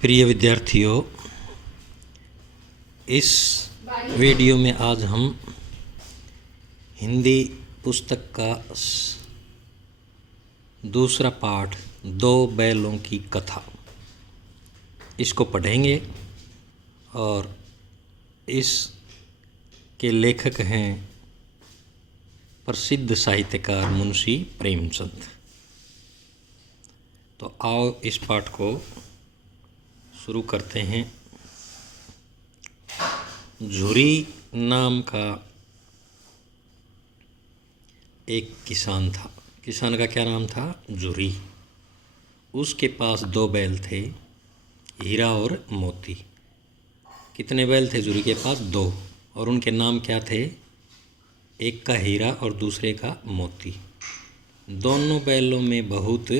प्रिय विद्यार्थियों, इस वीडियो में आज हम हिंदी पुस्तक का दूसरा पाठ दो बैलों की कथा इसको पढ़ेंगे और इसके लेखक हैं प्रसिद्ध साहित्यकार मुंशी प्रेमचंद। तो आओ इस पाठ को शुरू करते हैं। झुरी नाम का एक किसान था। किसान का क्या नाम था? झुरी। उसके पास दो बैल थे, हीरा और मोती। कितने बैल थे झुरी के पास? दो। और उनके नाम क्या थे? एक का हीरा और दूसरे का मोती। दोनों बैलों में बहुत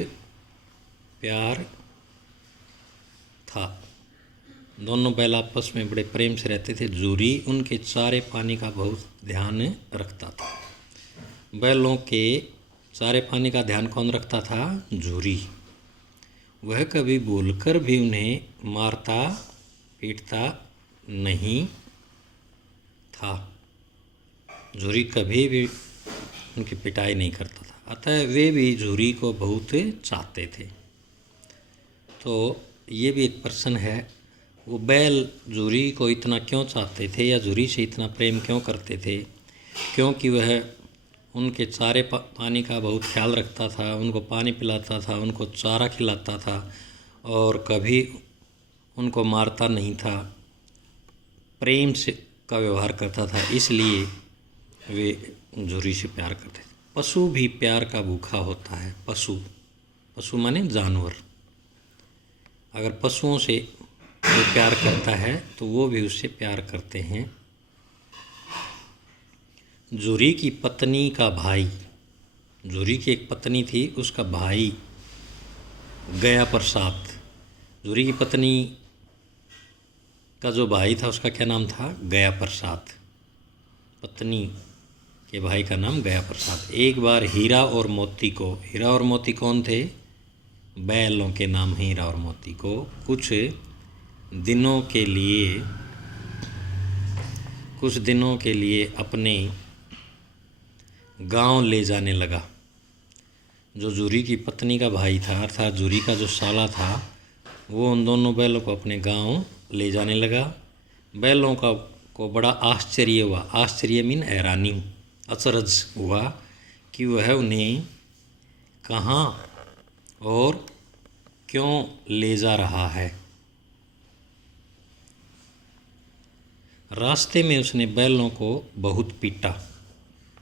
प्यार था। दोनों बैल आपस में बड़े प्रेम से रहते थे। झुरी उनके चारे पानी का बहुत ध्यान रखता था। बैलों के चारे पानी का ध्यान कौन रखता था? झुरी। वह कभी भूलकर भी उन्हें मारता पीटता नहीं था। झुरी कभी भी उनकी पिटाई नहीं करता था। अतः वे भी झुरी को बहुत चाहते थे। तो ये भी एक प्रश्न है, वो बैल झुरी को इतना क्यों चाहते थे या झुरी से इतना प्रेम क्यों करते थे? क्योंकि वह उनके चारे पानी का बहुत ख्याल रखता था, उनको पानी पिलाता था, उनको चारा खिलाता था और कभी उनको मारता नहीं था, प्रेम से का व्यवहार करता था। इसलिए वे झुरी से प्यार करते थे। पशु भी प्यार का भूखा होता है। पशु माने जानवर। अगर पशुओं से वो प्यार करता है तो वो भी उससे प्यार करते हैं। झुरी की पत्नी का भाई, झुरी की एक पत्नी थी, उसका भाई गया प्रसाद। झुरी की पत्नी का जो भाई था उसका क्या नाम था? गया प्रसाद। पत्नी के भाई का नाम गया प्रसाद। एक बार हीरा और मोती कौन थे? बैलों के नाम हीरा और मोती को कुछ दिनों के लिए अपने गांव ले जाने लगा। जो झुरी की पत्नी का भाई था अर्थात झुरी का जो साला था, वो उन दोनों बैलों को अपने गांव ले जाने लगा। बैलों को बड़ा आश्चर्य हुआ। आश्चर्य मीन हैरानी, अचरज हुआ कि वह उन्हें कहाँ और क्यों ले जा रहा है। रास्ते में उसने बैलों को बहुत पीटा।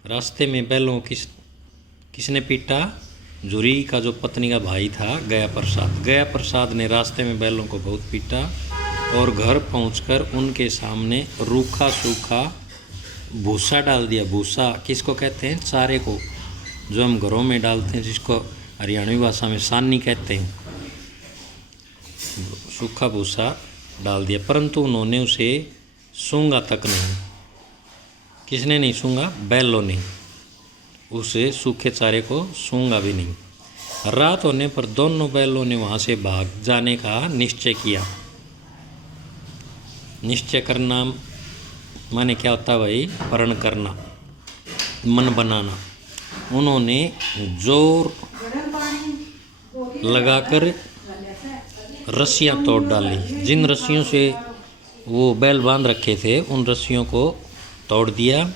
रास्ते में बैलों को किसने पीटा? झुरी का जो पत्नी का भाई था गया प्रसाद। गया प्रसाद ने रास्ते में बैलों को बहुत पीटा और घर पहुंचकर उनके सामने रूखा सूखा भूसा डाल दिया। भूसा किसको कहते हैं? चारे को, जो हम घरों में डालते हैं, जिसको हरियाणवी भाषा में सानी कहते हैं। सूखा भूसा डाल दिया, परंतु उन्होंने उसे सूंघा तक नहीं। किसने नहीं सूंघा? बैलों ने उसे सूखे चारे को सूंघा भी नहीं। रात होने पर दोनों बैलों ने वहाँ से भाग जाने का निश्चय किया। निश्चय करना माने क्या होता भाई? प्रण करना, मन बनाना। उन्होंने जोर लगाकर रस्सियाँ तोड़ डाली। जिन रस्सियों से वो बैल बांध रखे थे उन रस्सियों को तोड़ दिया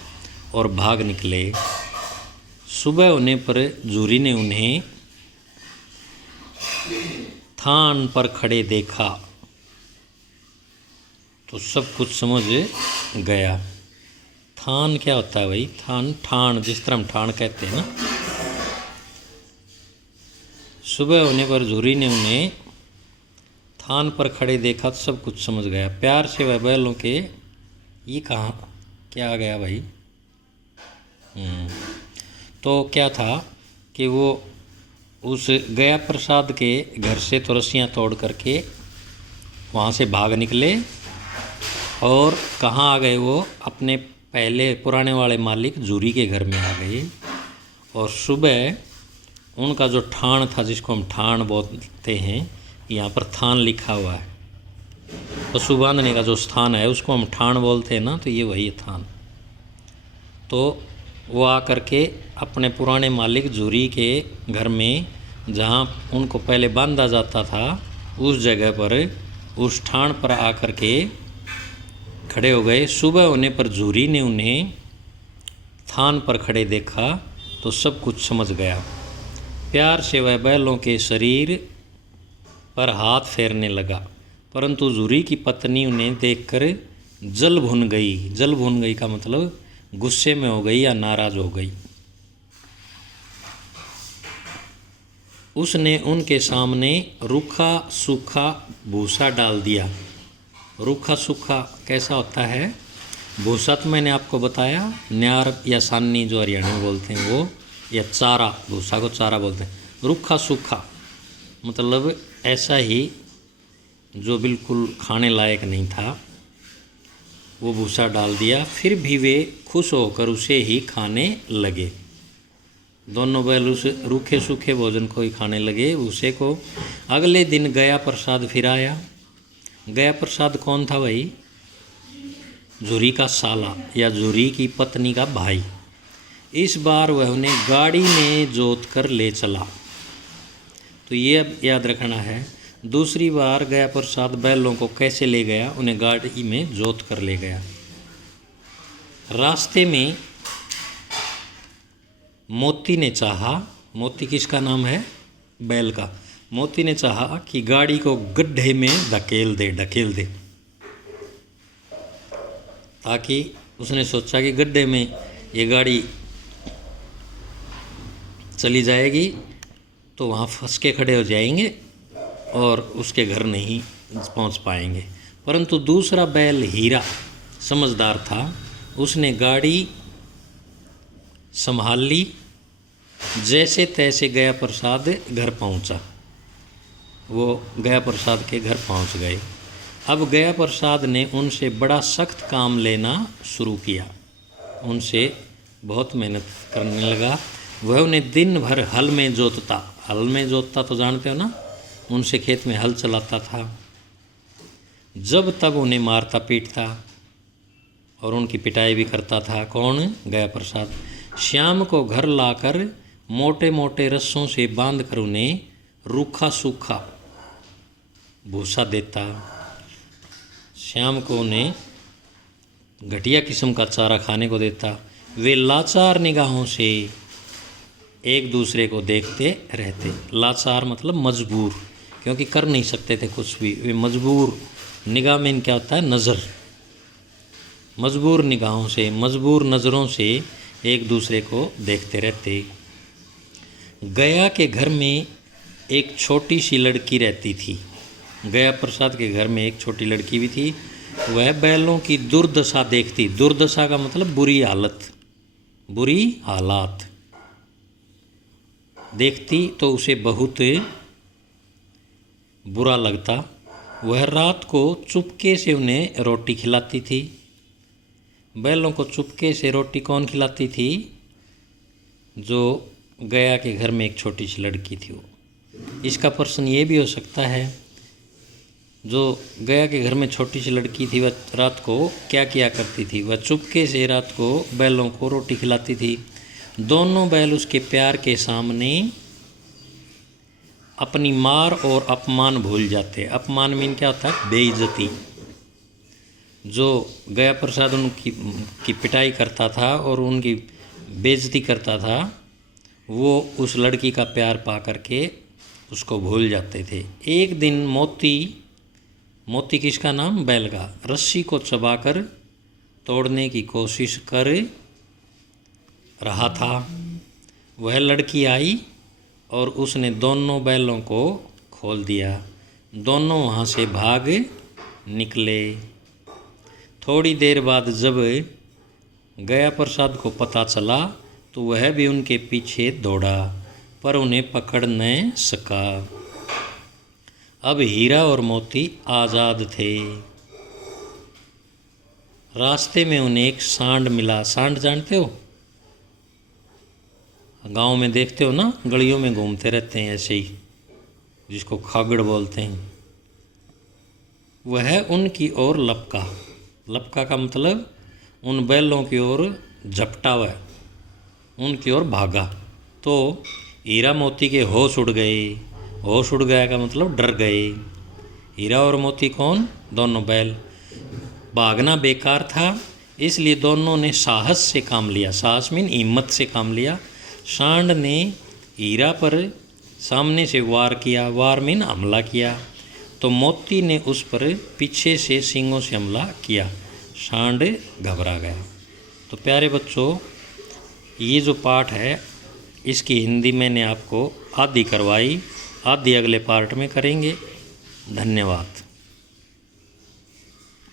और भाग निकले। सुबह होने पर झुरी ने उन्हें थान पर खड़े देखा तो सब कुछ समझ गया। थान क्या होता है भाई? ठाण, जिस तरह हम ठाण कहते हैं ना। सुबह होने पर झुरी ने उन्हें थान पर खड़े देखा तो सब कुछ समझ गया। प्यार से वह बैलों के ये कहाँ क्या आ गया भाई? तो क्या था कि वो उस गया प्रसाद के घर से तो रस्सियाँ तोड़ करके वहाँ से भाग निकले और कहाँ आ गए? वो अपने पहले पुराने वाले मालिक झुरी के घर में आ गए। और सुबह उनका जो ठाण था, जिसको हम ठाण बोलते हैं, यहाँ पर थान लिखा हुआ है, पशु बांधने का जो स्थान है उसको हम ठाण बोलते हैं ना, तो ये वही है थान। तो वो आकर के अपने पुराने मालिक झूरी के घर में, जहाँ उनको पहले बांधा जाता था, उस जगह पर, उस ठाण पर आकर के खड़े हो गए। सुबह होने पर झूरी ने उन्हें थान पर खड़े देखा तो सब कुछ समझ गया। प्यार से वह बैलों के शरीर पर हाथ फेरने लगा, परंतु झूरी की पत्नी उन्हें देखकर जल भुन गई। जल भुन गई का मतलब गुस्से में हो गई या नाराज हो गई। उसने उनके सामने रूखा सूखा भूसा डाल दिया। रूखा सूखा कैसा होता है? भूसा तो मैंने आपको बताया, न्यार या सान्नी जो हरियाणा में बोलते हैं वो, या चारा, भूसा को चारा बोलते हैं। रूखा सूखा मतलब ऐसा ही जो बिल्कुल खाने लायक नहीं था, वो भूसा डाल दिया। फिर भी वे खुश होकर उसे ही खाने लगे। दोनों बैल उस रूखे सूखे भोजन को ही खाने लगे, भूसे को। अगले दिन गया प्रसाद फिर आया। गया प्रसाद कौन था भाई? झूरी का साला या झूरी की पत्नी का भाई। इस बार वह उन्हें गाड़ी में जोत कर ले चला। तो ये अब याद रखना है, दूसरी बार गया प्रसाद बैलों को कैसे ले गया? उन्हें गाड़ी में जोत कर ले गया। रास्ते में मोती ने चाहा, मोती किसका नाम है? बैल का। मोती ने चाहा कि गाड़ी को गड्ढे में ढकेल दे, ताकि उसने सोचा कि गड्ढे में ये गाड़ी चली जाएगी तो वहाँ फंस के खड़े हो जाएंगे और उसके घर नहीं पहुँच पाएंगे। परंतु दूसरा बैल हीरा समझदार था, उसने गाड़ी संभाल ली। जैसे तैसे गया प्रसाद घर पहुँचा। वो गया प्रसाद के घर पहुँच गए। अब गया प्रसाद ने उनसे बड़ा सख्त काम लेना शुरू किया, उनसे बहुत मेहनत करने लगा। वह उन्हें दिन भर हल में जोतता तो जानते हो ना, उनसे खेत में हल चलाता था। जब तब उन्हें मारता पीटता और उनकी पिटाई भी करता था। कौन? गया प्रसाद। शाम को घर लाकर मोटे मोटे रस्सों से बांधकर उन्हें रूखा सूखा भूसा देता। शाम को उन्हें घटिया किस्म का चारा खाने को देता। वे लाचार निगाहों से एक दूसरे को देखते रहते। लाचार मतलब मजबूर, क्योंकि कर नहीं सकते थे कुछ भी, वे मजबूर। निगाह में क्या होता है? नज़र। मजबूर निगाहों से, मजबूर नज़रों से एक दूसरे को देखते रहते। गया के घर में एक छोटी सी लड़की रहती थी। गया प्रसाद के घर में एक छोटी लड़की भी थी। वह बैलों की दुर्दशा देखती। दुर्दशा का मतलब बुरी हालत, बुरी हालात देखती तो उसे बहुत बुरा लगता। वह रात को चुपके से उन्हें रोटी खिलाती थी। बैलों को चुपके से रोटी कौन खिलाती थी? जो गया के घर में एक छोटी सी लड़की थी वो। इसका प्रश्न ये भी हो सकता है, जो गया के घर में छोटी सी लड़की थी वह रात को क्या किया करती थी? वह चुपके से रात को बैलों को रोटी खिलाती थी। दोनों बैल उसके प्यार के सामने अपनी मार और अपमान भूल जाते। अपमान मीन क्या होता है? बेइज्जती। जो गया प्रसाद उनकी पिटाई करता था और उनकी बेइज्जती करता था, वो उस लड़की का प्यार पा करके उसको भूल जाते थे। एक दिन मोती किसका नाम? बैल का, रस्सी को चबाकर तोड़ने की कोशिश कर रहा था। वह लड़की आई और उसने दोनों बैलों को खोल दिया। दोनों वहाँ से भाग निकले। थोड़ी देर बाद जब गया प्रसाद को पता चला तो वह भी उनके पीछे दौड़ा, पर उन्हें पकड़ न सका। अब हीरा और मोती आज़ाद थे। रास्ते में उन्हें एक सांड मिला। सांड जानते हो? गांव में देखते हो ना, गलियों में घूमते रहते हैं ऐसे ही, जिसको खागड़ बोलते हैं। वह उनकी ओर लपका। लपका का मतलब उन बैलों की ओर झपटा, वह उनकी ओर भागा। तो हीरा मोती के होश उड़ गए। होश उड़ गया का मतलब डर गए। हीरा और मोती कौन? दोनों बैल। भागना बेकार था, इसलिए दोनों ने साहस से काम लिया। साहस मीन हिम्मत से काम लिया। सांड ने हीरा पर सामने से वार किया। वार मीन हमला किया। तो मोती ने उस पर पीछे से सींगों से हमला किया। सांड घबरा गया। तो प्यारे बच्चों, ये जो पाठ है इसकी हिंदी मैंने आपको आधी करवाई, आधी अगले पार्ट में करेंगे। धन्यवाद।